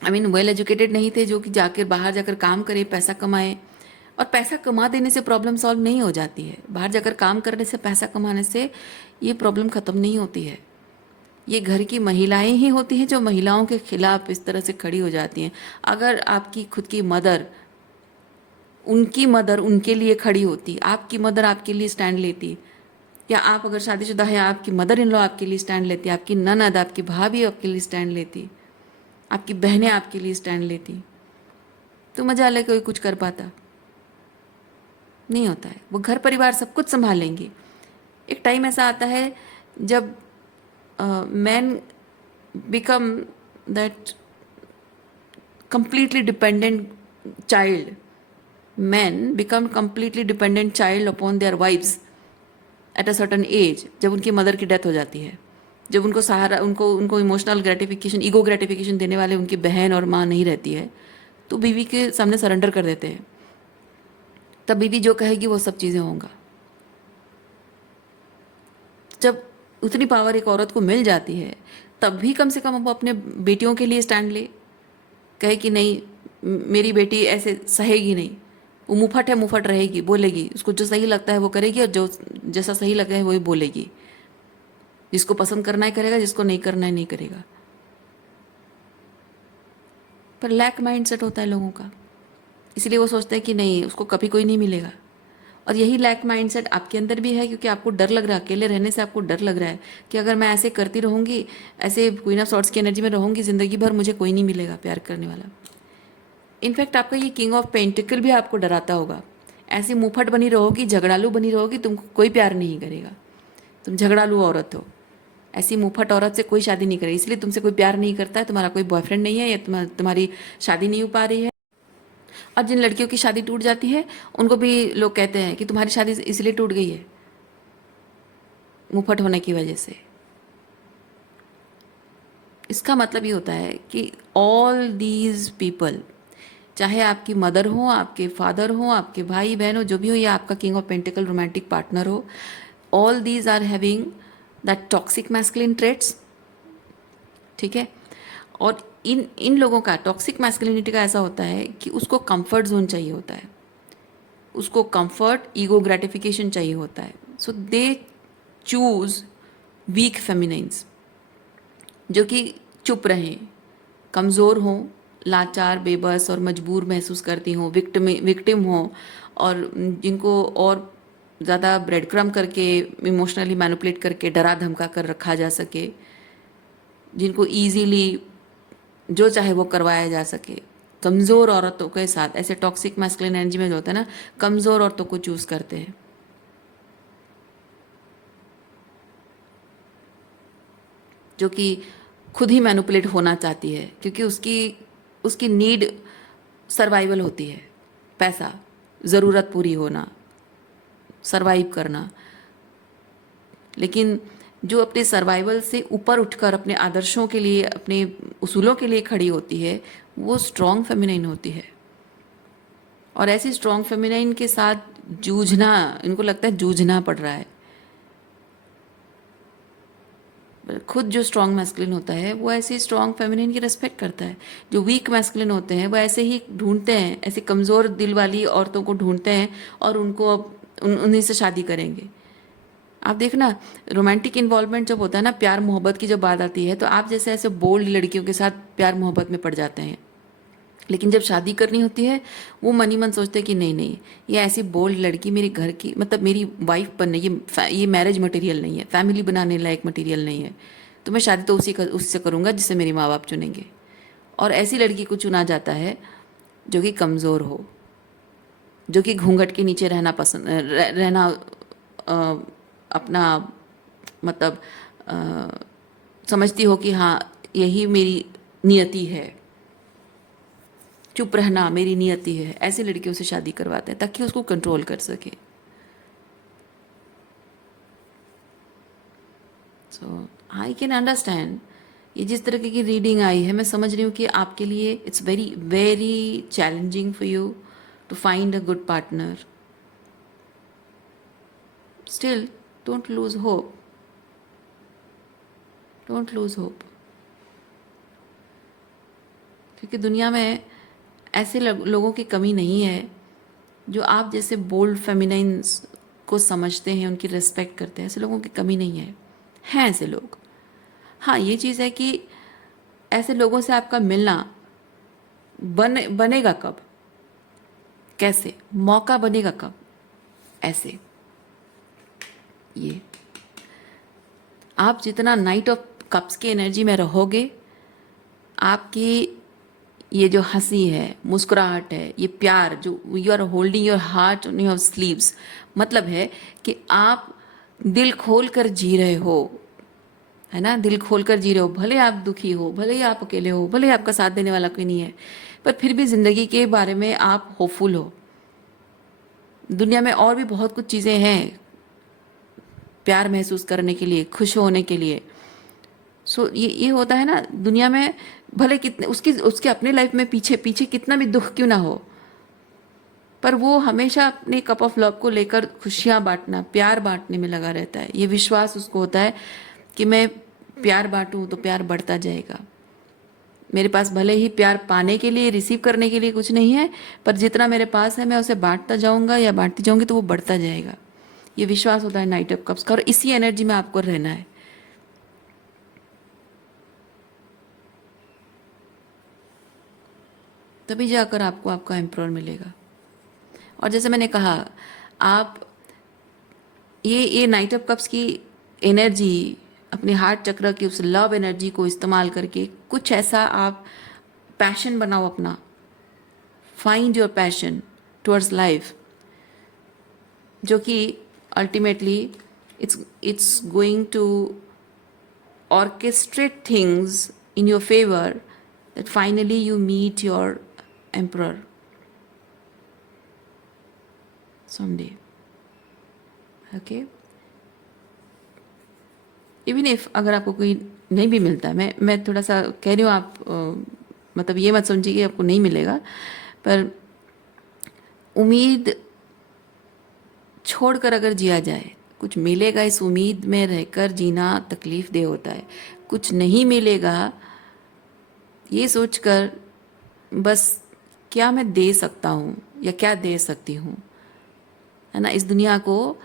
आई मीन वेल एजुकेटेड नहीं थे, जो कि जाकर बाहर जाकर काम करें, पैसा कमाएं। और पैसा कमा देने से प्रॉब्लम सॉल्व नहीं हो जाती है। बाहर जाकर काम करने से, पैसा कमाने से ये प्रॉब्लम ख़त्म नहीं होती है। ये घर की महिलाएं ही होती हैं जो महिलाओं के खिलाफ इस तरह से खड़ी हो जाती हैं। अगर आपकी खुद की मदर, उनकी मदर उनके लिए खड़ी होती, आपकी मदर आपके लिए स्टैंड लेती, या आप अगर शादीशुदा है, आपकी मदर इन लॉ आपके लिए स्टैंड लेती, आपकी ननद, आपकी भाभी आपके लिए स्टैंड लेती, आपकी बहनें आपके लिए स्टैंड लेती, तो मजा ले कोई कुछ कर पाता नहीं होता है। वो घर परिवार सब कुछ संभालेंगी। एक टाइम ऐसा आता है जब man become that completely dependent child, men become completely dependent child upon their wives at a certain age, जब उनकी मदर की डेथ हो जाती है, जब उनको सहारा, उनको इमोशनल ग्रेटिफिकेशन, ईगो ग्रेटिफिकेशन देने वाले उनकी बहन और माँ नहीं रहती है, तो बीवी के सामने सरेंडर कर देते हैं। तब बीवी जो कहेगी वो सब चीज़ें होंगी। जब उतनी पावर एक औरत को मिल जाती है, तब भी कम से कम वो अपने बेटियों के लिए स्टैंड ले, कहे कि नहीं मेरी बेटी ऐसे सहेगी नहीं, वो मुफट है, मुफट रहेगी, बोलेगी, उसको जो सही लगता है वो करेगी, और जो जैसा सही लगता है वही बोलेगी। जिसको पसंद करना है करेगा, जिसको नहीं करना है नहीं करेगा। पर लैक माइंड सेट होता है लोगों का, इसलिए वो सोचते हैं कि नहीं, उसको कभी कोई नहीं मिलेगा, और यही लैक माइंडसेट आपके अंदर भी है, क्योंकि आपको डर लग रहा है, अकेले रहने से आपको डर लग रहा है कि अगर मैं ऐसे करती रहूँगी, ऐसे क्वीन ऑफ सॉर्ट्स की एनर्जी में रहूँगी ज़िंदगी भर, मुझे कोई नहीं मिलेगा प्यार करने वाला। इनफैक्ट आपका ये किंग ऑफ पेंटिकल भी आपको डराता होगा। ऐसी मुंहफट बनी रहोगी, झगड़ालू बनी रहोगी, तुमको कोई प्यार नहीं करेगा, तुम झगड़ालू औरत हो। ऐसी मुंहफट औरत से कोई शादी नहीं करेगी, इसलिए तुमसे कोई प्यार नहीं करता है, तुम्हारा कोई बॉयफ्रेंड नहीं है, या तुम्हारी शादी नहीं हो पा रही है। और जिन लड़कियों की शादी टूट जाती है उनको भी लोग कहते हैं कि तुम्हारी शादी इसलिए टूट गई है, मुंहफट होने की वजह से। इसका मतलब ये होता है कि ऑल दीज पीपल, चाहे आपकी मदर हो, आपके फादर हो, आपके भाई बहन हो, जो भी हो, या आपका king of pentacles romantic partner हो, all these are having that toxic masculine traits. ठीक है। और इन इन लोगों का टॉक्सिक मैस्कुलिनिटी का ऐसा होता है कि उसको कंफर्ट जोन चाहिए होता है, उसको कंफर्ट, ईगो ग्रेटिफिकेशन चाहिए होता है। सो दे चूज वीक फेमिनाइंस, जो कि चुप रहें, कमज़ोर हों, लाचार, बेबस और मजबूर महसूस करती हों, विक्टिम हों, और जिनको और ज़्यादा ब्रेड क्रम करके, इमोशनली मैनिपुलेट करके डरा धमका कर रखा जा सके, जिनको ईजीली जो चाहे वो करवाया जा सके। कमज़ोर औरतों के साथ ऐसे टॉक्सिक मैस्कुलिन एनर्जी में जो होता है ना, कमज़ोर औरतों को चूज़ करते हैं, जो कि खुद ही मैनिपुलेट होना चाहती है, क्योंकि उसकी उसकी नीड सर्वाइवल होती है, पैसा, ज़रूरत पूरी होना, सर्वाइव करना। लेकिन जो अपने सर्वाइवल से ऊपर उठकर अपने आदर्शों के लिए, अपने उसूलों के लिए खड़ी होती है, वो स्ट्रॉन्ग फेमिनाइन होती है। और ऐसी स्ट्रॉन्ग फेमिनाइन के साथ जूझना, इनको लगता है जूझना पड़ रहा है। खुद जो स्ट्रॉन्ग मैस्कुलिन होता है वो ऐसे स्ट्रॉन्ग फेमिनिन की रिस्पेक्ट करता है। जो वीक मैस्कुलिन होते हैं वो ऐसे ही ढूंढते हैं, ऐसे कमज़ोर दिल वाली औरतों को ढूंढते हैं और उनको अब उन्हीं से शादी करेंगे। आप देखना, रोमांटिक इन्वॉल्वमेंट जब होता है ना, प्यार मोहब्बत की जब बात आती है, तो आप जैसे ऐसे बोल्ड लड़कियों के साथ प्यार मोहब्बत में पड़ जाते हैं। लेकिन जब शादी करनी होती है, वो मन ही मन सोचते हैं कि नहीं नहीं, ये ऐसी बोल्ड लड़की मेरे घर की, मतलब मेरी वाइफ बनने, ये मैरिज मटेरियल नहीं है, फैमिली बनाने लायक मटेरियल नहीं है, तो मैं शादी तो उससे करूँगा जिससे मेरे माँ बाप चुनेंगे। और ऐसी लड़की को चुना जाता है जो कि कमज़ोर हो, जो कि घूंघट के नीचे रहना पसंद, रहना अपना, मतलब समझती हो कि हाँ यही मेरी नियति है, चुप रहना मेरी नियति है। ऐसी लड़कियों से शादी करवाते हैं ताकि उसको कंट्रोल कर सके। सो आई कैन अंडरस्टैंड, ये जिस तरह की रीडिंग आई है, मैं समझ रही हूँ कि आपके लिए it's very very challenging for you to find a good partner. Still don't lose hope, don't lose hope, क्योंकि दुनिया में ऐसे लोगों की कमी नहीं है जो आप जैसे बोल्ड फेमिनाइंस को समझते हैं, उनकी रिस्पेक्ट करते हैं। ऐसे लोगों की कमी नहीं है, हैं ऐसे लोग। हाँ, ये चीज़ है कि ऐसे लोगों से आपका मिलना बनेगा कब, कैसे, मौका बनेगा कब, ऐसे। ये आप जितना नाइट ऑफ कप्स की एनर्जी में रहोगे, आपकी ये जो हंसी है, मुस्कुराहट है, ये प्यार, जो you are holding your heart on your sleeves, मतलब है कि आप दिल खोल कर जी रहे हो, है ना, दिल खोल कर जी रहे हो। भले आप दुखी हो, भले ही आप अकेले हो, भले ही आपका साथ देने वाला कोई नहीं है, पर फिर भी ज़िंदगी के बारे में आप होपफुल हो। दुनिया में और भी बहुत कुछ चीज़ें हैं प्यार महसूस करने के लिए, खुश होने के लिए। सो ये होता है ना दुनिया में, भले कितने उसके अपने लाइफ में पीछे पीछे कितना भी दुख क्यों ना हो, पर वो हमेशा अपने कप ऑफ लव को लेकर खुशियाँ बांटना, प्यार बांटने में लगा रहता है। ये विश्वास उसको होता है कि मैं प्यार बांटूँ तो प्यार बढ़ता जाएगा। मेरे पास भले ही प्यार पाने के लिए, रिसीव करने के लिए कुछ नहीं है, पर जितना मेरे पास है मैं उसे बांटता जाऊंगा या बांटती जाऊंगी तो वो बढ़ता जाएगा। ये विश्वास होता है नाइट ऑफ कप्स का, और इसी एनर्जी में आपको रहना है। तभी जाकर आपको आपका एम्प्रॉर मिलेगा। और जैसे मैंने कहा, आप ये नाइट ऑफ कप्स की एनर्जी, अपने हार्ट चक्र की उस लव एनर्जी को इस्तेमाल करके कुछ ऐसा आप पैशन बनाओ अपना, find your passion towards life, जो कि ultimately it's going to orchestrate things in your favor, that finally you meet your emperor someday. Okay, even if अगर आपको कोई नहीं भी मिलता, मैं थोड़ा सा कह रही हूँ, आप मतलब ये मत समझिए कि आपको नहीं मिलेगा, पर उम्मीद छोड़कर अगर जिया जाए, कुछ मिलेगा इस उम्मीद में रहकर जीना तकलीफ दे होता है। कुछ नहीं मिलेगा ये सोचकर बस क्या मैं दे सकता हूँ या क्या दे सकती हूँ, है ना, इस दुनिया को।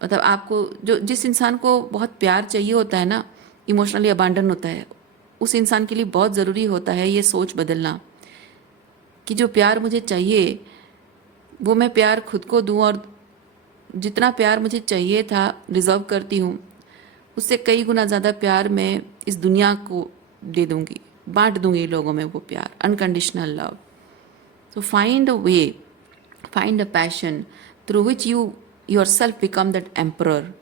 मतलब आपको जिस इंसान को बहुत प्यार चाहिए होता है ना, इमोशनली अबांडन होता है, उस इंसान के लिए बहुत ज़रूरी होता है ये सोच बदलना कि जो प्यार मुझे चाहिए वो मैं प्यार खुद को दूँ, और जितना प्यार मुझे चाहिए था डिज़र्व करती हूँ, उससे कई गुना ज़्यादा प्यार मैं इस दुनिया को दे दूँगी, बांट दूँगी लोगों में वो प्यार, unconditional love. So find a way, find a passion through which you yourself become that emperor,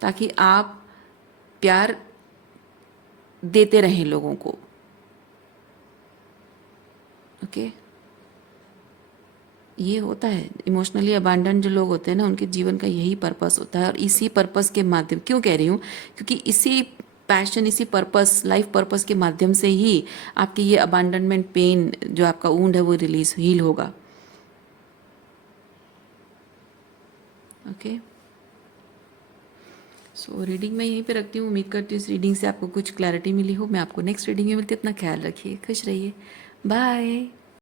ताकि आप प्यार देते रहें लोगों को। ओके, ये होता है इमोशनली अबांडन जो लोग होते हैं ना, उनके जीवन का यही पर्पस होता है। और इसी पर्पस के माध्यम, क्यों कह रही हूँ, क्योंकि इसी पैशन, इसी पर्पस, लाइफ पर्पस के माध्यम से ही आपकी ये अबांडनमेंट पेन जो आपका वुंड है वो रिलीज हील होगा। ओके, सो रीडिंग मैं यहीं पे रखती हूँ। उम्मीद करती हूँ इस रीडिंग से आपको कुछ क्लैरिटी मिली हो। मैं आपको नेक्स्ट रीडिंग में मिलती हूँ। अपना ख्याल रखिए, खुश रहिए, बाय।